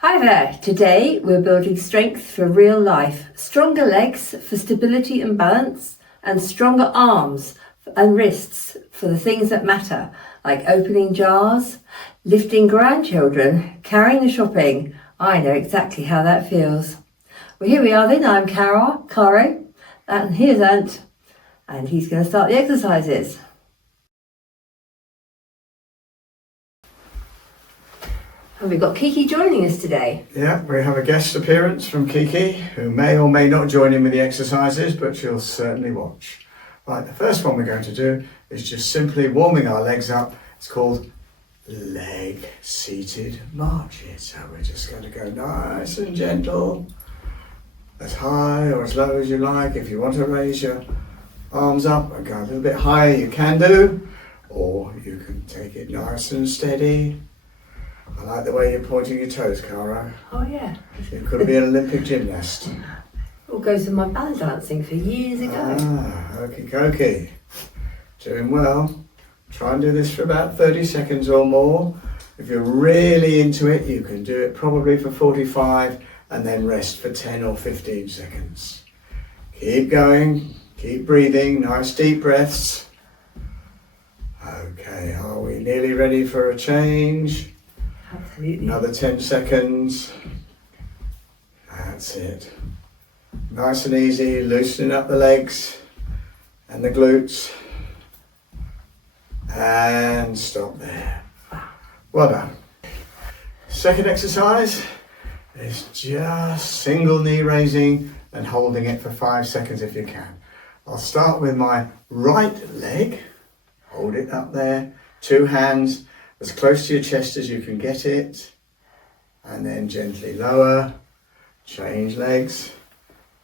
Hi there! Today we're building strength for real life. Stronger legs for stability and balance, and stronger arms and wrists for the things that matter, like opening jars, lifting grandchildren, carrying the shopping. I know exactly how that feels. Well, here we are then. I'm Karo, and here's Ant, and he's going to start the exercises. And we've got Kiki joining us today. Yeah, we have a guest appearance from Kiki, who may or may not join in with the exercises, but she'll certainly watch. Right, the first one we're going to do is just simply warming our legs up. It's called leg seated marches. So we're just going to go nice and gentle, as high or as low as you like. If you want to raise your arms up and go a little bit higher, you can do, or you can take it nice and steady. I like the way you're pointing your toes, Karo. Oh yeah. You could be an Olympic gymnast. All goes with my ballet dancing for years ago. Okie dokie. Doing well. Try and do this for about 30 seconds or more. If you're really into it, you can do it probably for 45 and then rest for 10 or 15 seconds. Keep going, keep breathing, nice deep breaths. Okay, are we nearly ready for a change? Absolutely. Another 10 seconds. That's it. Nice and easy, loosening up the legs and the glutes. And stop there. Well done. Second exercise is just single knee raising and holding it for 5 seconds if you can. I'll start with my right leg. Hold it up there. 2 hands as close to your chest as you can get it, and then gently lower, change legs,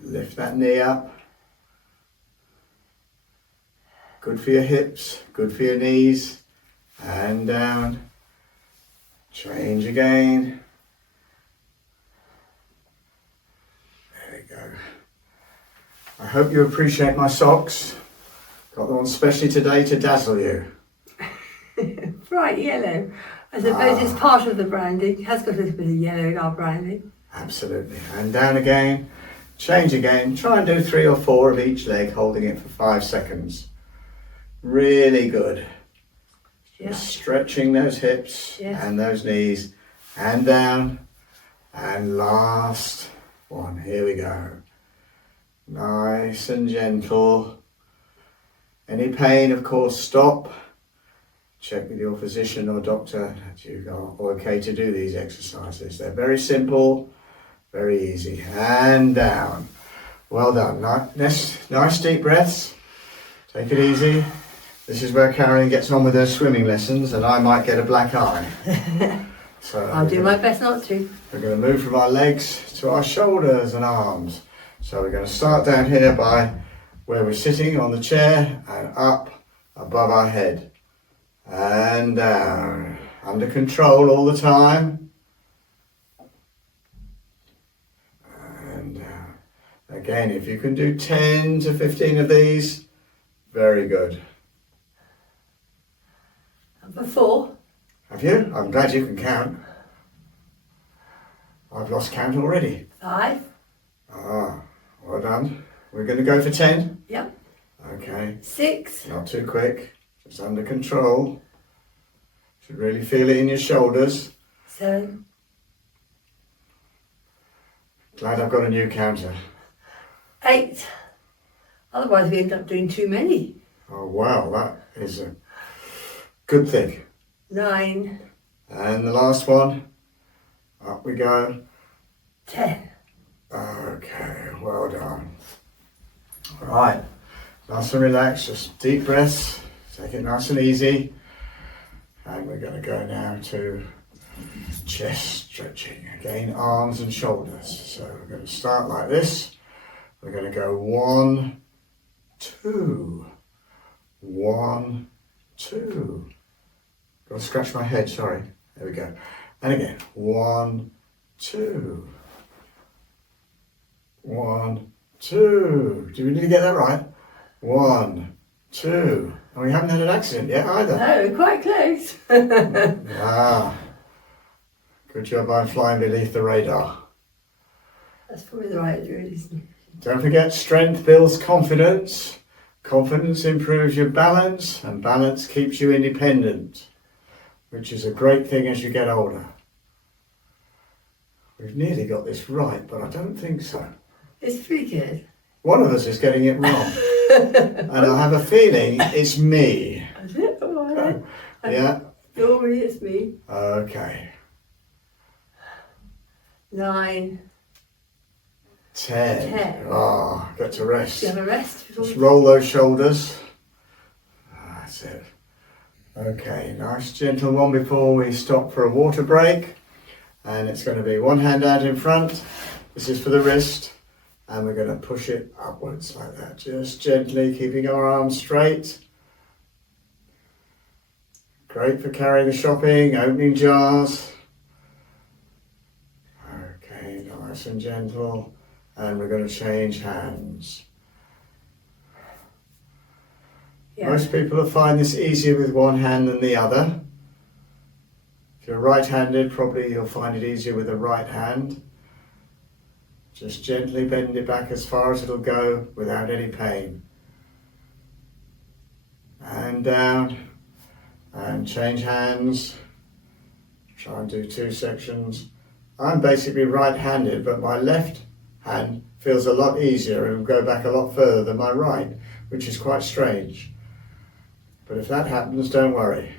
lift that knee up. Good for your hips, good for your knees, and down, change again. There we go. I hope you appreciate my socks. Got them on specially today to dazzle you. Bright yellow. I suppose it's part of the branding. It has got a little bit of yellow in our branding. Absolutely. And down again, change again. Try and do 3 or 4 of each leg, holding it for 5 seconds. Really good. Yeah. Just stretching those hips and those knees, and down. And last one. Here we go. Nice and gentle. Any pain, of course, stop. Check with your physician or doctor that you are okay to do these exercises. They're very simple, very easy. And down. Well done. Nice deep breaths. Take it easy. This is where Karen gets on with her swimming lessons, and I might get a black eye. So I'll do my best not to. We're going to move from our legs to our shoulders and arms. So we're going to start down here by where we're sitting on the chair and up above our head. And down, under control all the time. And down. Again, if you can do 10 to 15 of these, very good. Number 4. Have you? I'm glad you can count. I've lost count already. 5. Well done. We're going to go for 10? Yep. Okay. 6. Not too quick. Just under control. Should really feel it in your shoulders. 7. Glad I've got a new counter. 8. Otherwise we end up doing too many. Oh wow, that is a good thing. 9. And the last one. Up we go. 10. Okay, well done. Right, nice and relaxed, just deep breaths. Take it nice and easy. And we're going to go now to chest stretching. Again, arms and shoulders. So we're going to start like this. We're going to go 1, 2. 1, 2. Got to scratch my head, sorry. There we go. And again, 1, 2. 1, 2. Do we need to get that right? 1, 2. And we haven't had an accident yet either. No, quite close. Ah, Good job, I'm flying beneath the radar. That's probably the right route, isn't it? Don't forget, strength builds confidence. Confidence improves your balance, and balance keeps you independent, which is a great thing as you get older. We've nearly got this right, but I don't think so. It's pretty good. One of us is getting it wrong. And I have a feeling it's me. Is it? Oh, right. Yeah. Normally it's me. Okay. 9. 10. 10. Oh, get to rest. Do you have a rest before? Just roll those shoulders. That's it. Okay, nice gentle one before we stop for a water break. And it's going to be one hand out in front. This is for the wrist. And we're going to push it upwards like that. Just gently keeping our arms straight. Great for carrying the shopping, opening jars. Okay, nice and gentle. And we're going to change hands. Yeah. Most people will find this easier with one hand than the other. If you're right-handed, probably you'll find it easier with the right hand. Just gently bend it back as far as it'll go without any pain. And down. And change hands. Try and do 2 sections. I'm basically right-handed, but my left hand feels a lot easier and will go back a lot further than my right, which is quite strange. But if that happens, don't worry.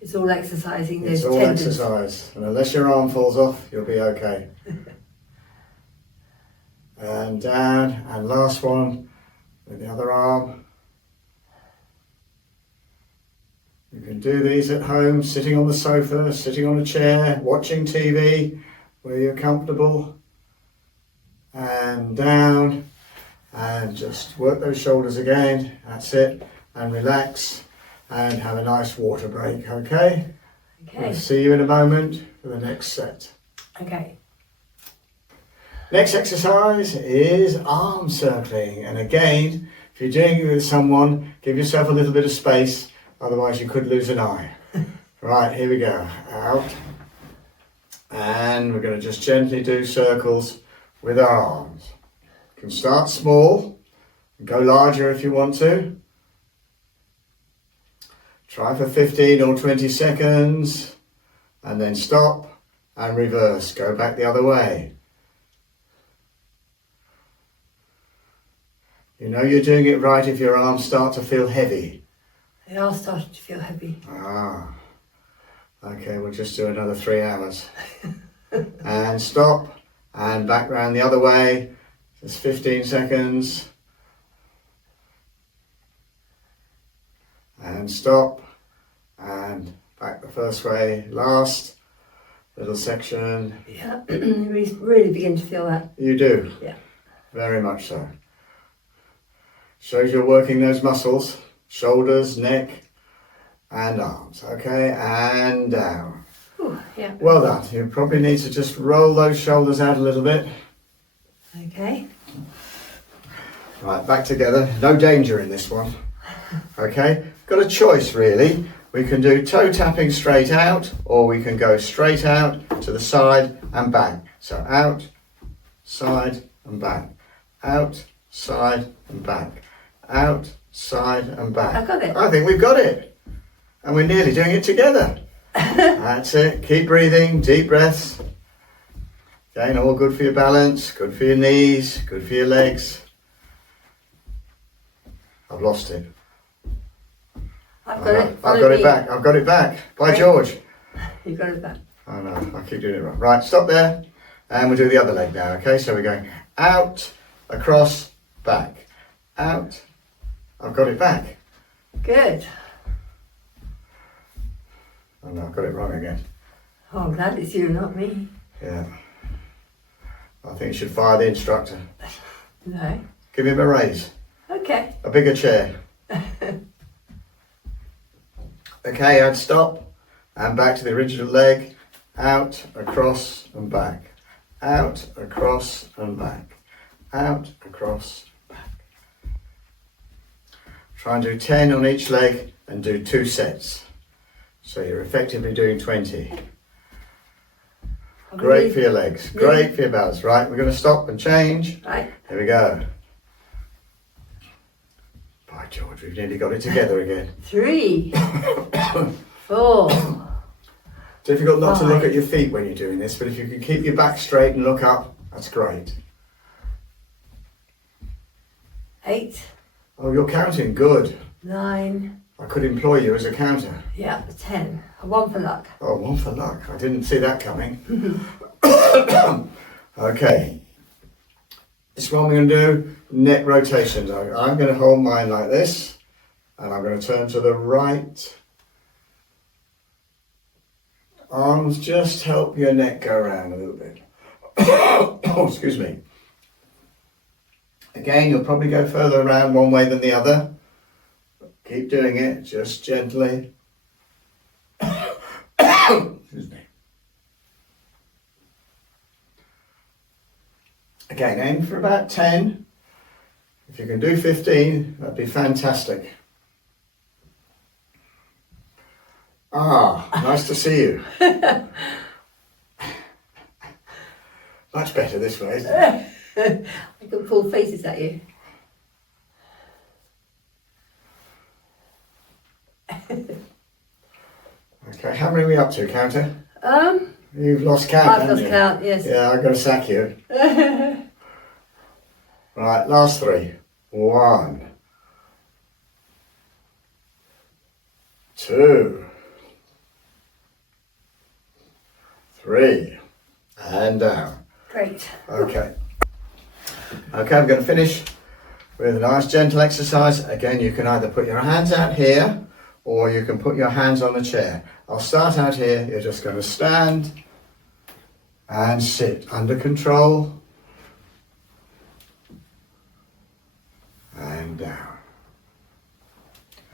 It's all exercising those It's all tendons. exercise, and unless your arm falls off, you'll be okay. And down, and last one with the other arm. You can do these at home, sitting on the sofa, sitting on a chair, watching TV, where you're comfortable. And down, and just work those shoulders again, that's it, and relax, and have a nice water break, okay? Okay. We'll see you in a moment for the next set. Okay. Next exercise is arm circling, and again, if you're doing it with someone, give yourself a little bit of space, otherwise you could lose an eye. Right, here we go, out, and we're going to just gently do circles with our arms. You can start small, and go larger if you want to. Try for 15 or 20 seconds, and then stop and reverse, go back the other way. You know you're doing it right if your arms start to feel heavy. They are starting to feel heavy. Ah, okay, we'll just do another 3 hours. And stop, and back round the other way, just 15 seconds. And stop, and back the first way, last little section. Yeah, we really begin to feel that. You do? Yeah. Very much so. Shows you're working those muscles, shoulders, neck, and arms. Okay, and down. Ooh, yeah. Well done. You probably need to just roll those shoulders out a little bit. Okay. Right, back together. No danger in this one. Okay, got a choice really. We can do toe tapping straight out, or we can go straight out to the side and back. So out, side and back. Out, side and back. Out, side and back. I got it. I think we've got it. And we're nearly doing it together. That's it. Keep breathing, deep breaths. Again, all good for your balance, good for your knees, good for your legs. I've lost it. I've got it. I've got it back. I've got it back. By Right. George. You've got it back. Oh no, I keep doing it wrong. Right, stop there. And we'll do the other leg now, okay? So we're going out, across, back. Out. I've got it back. Good. Oh no, I've got it wrong again. Oh, I'm glad it's you, not me. Yeah. I think you should fire the instructor. No. Give him a raise. Okay. A bigger chair. Okay, and stop. And back to the original leg. Out, across, and back. Out, across, and back. Out, across, back. Try and do 10 on each leg and do 2 sets. So you're effectively doing 20. Great for your legs. Great for your balance. Right, we're going to stop and change. Right. Here we go. By George, we've nearly got it together again. 3, 4. Difficult not to 5. look at your feet when you're doing this, but if you can keep your back straight and look up, that's great. 8. Oh, you're counting. Good. 9. I could employ you as a counter. Yeah, 10. 1 for luck. Oh, 1 for luck. I didn't see that coming. Okay. This one we're going to do neck rotations. I'm going to hold mine like this, and I'm going to turn to the right. Arms just help your neck go around a little bit. Oh, excuse me. Again, you'll probably go further around one way than the other. Keep doing it, just gently. Excuse me. Again, aim for about 10. If you can do 15, that'd be fantastic. Ah, nice to see you. Much better this way, isn't it? I can pull faces at you. Okay, how many are we up to, counter? Um, You've lost count, I've haven't lost you? count, yes. Yeah, I'm going to sack you. Right, last 3. 1, 2, 3, and down. Great. Okay. Okay, I'm going to finish with a nice gentle exercise. Again, you can either put your hands out here or you can put your hands on the chair. I'll start out here. You're just going to stand and sit under control and down.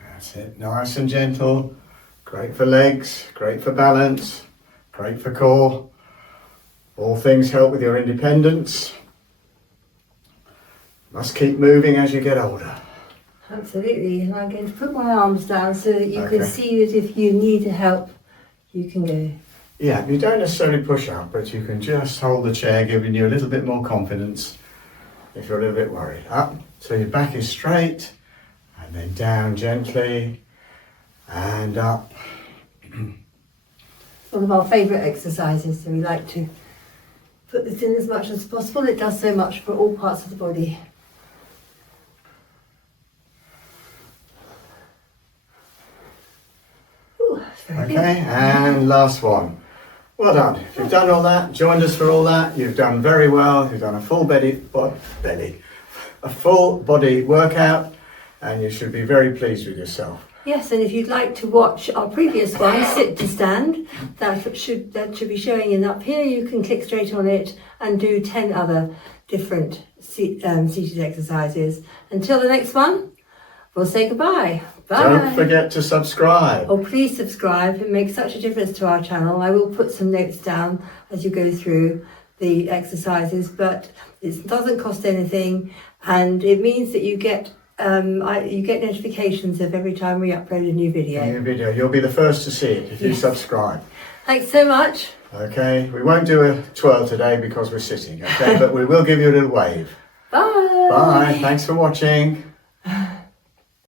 That's it. Nice and gentle. Great for legs, great for balance, great for core. All things help with your independence. Must keep moving as you get older. Absolutely. And I'm going to put my arms down so that you Okay. can see that if you need help, you can go. Yeah, you don't necessarily push up, but you can just hold the chair, giving you a little bit more confidence if you're a little bit worried. Up, so your back is straight, and then down gently, and up. One of our favourite exercises, so we like to put this in as much as possible. It does so much for all parts of the body. Ooh, that's very good. Okay, and last one. Well done. If you've done all that, joined us for all that, you've done very well. You've done a full full body workout, and you should be very pleased with yourself. Yes, and if you'd like to watch our previous one, Sit to Stand, that should be showing in up here. You can click straight on it and do 10 other different seated exercises. Until the next one, we'll say goodbye. Bye. Don't forget to subscribe. Oh, please subscribe. It makes such a difference to our channel. I will put some notes down as you go through the exercises, but it doesn't cost anything, and it means that you get notifications of every time we upload a new video. You'll be the first to see it if you subscribe. Thanks so much. Okay, we won't do a twirl today because we're sitting, okay, but we will give you a little wave. Bye. Bye, thanks for watching.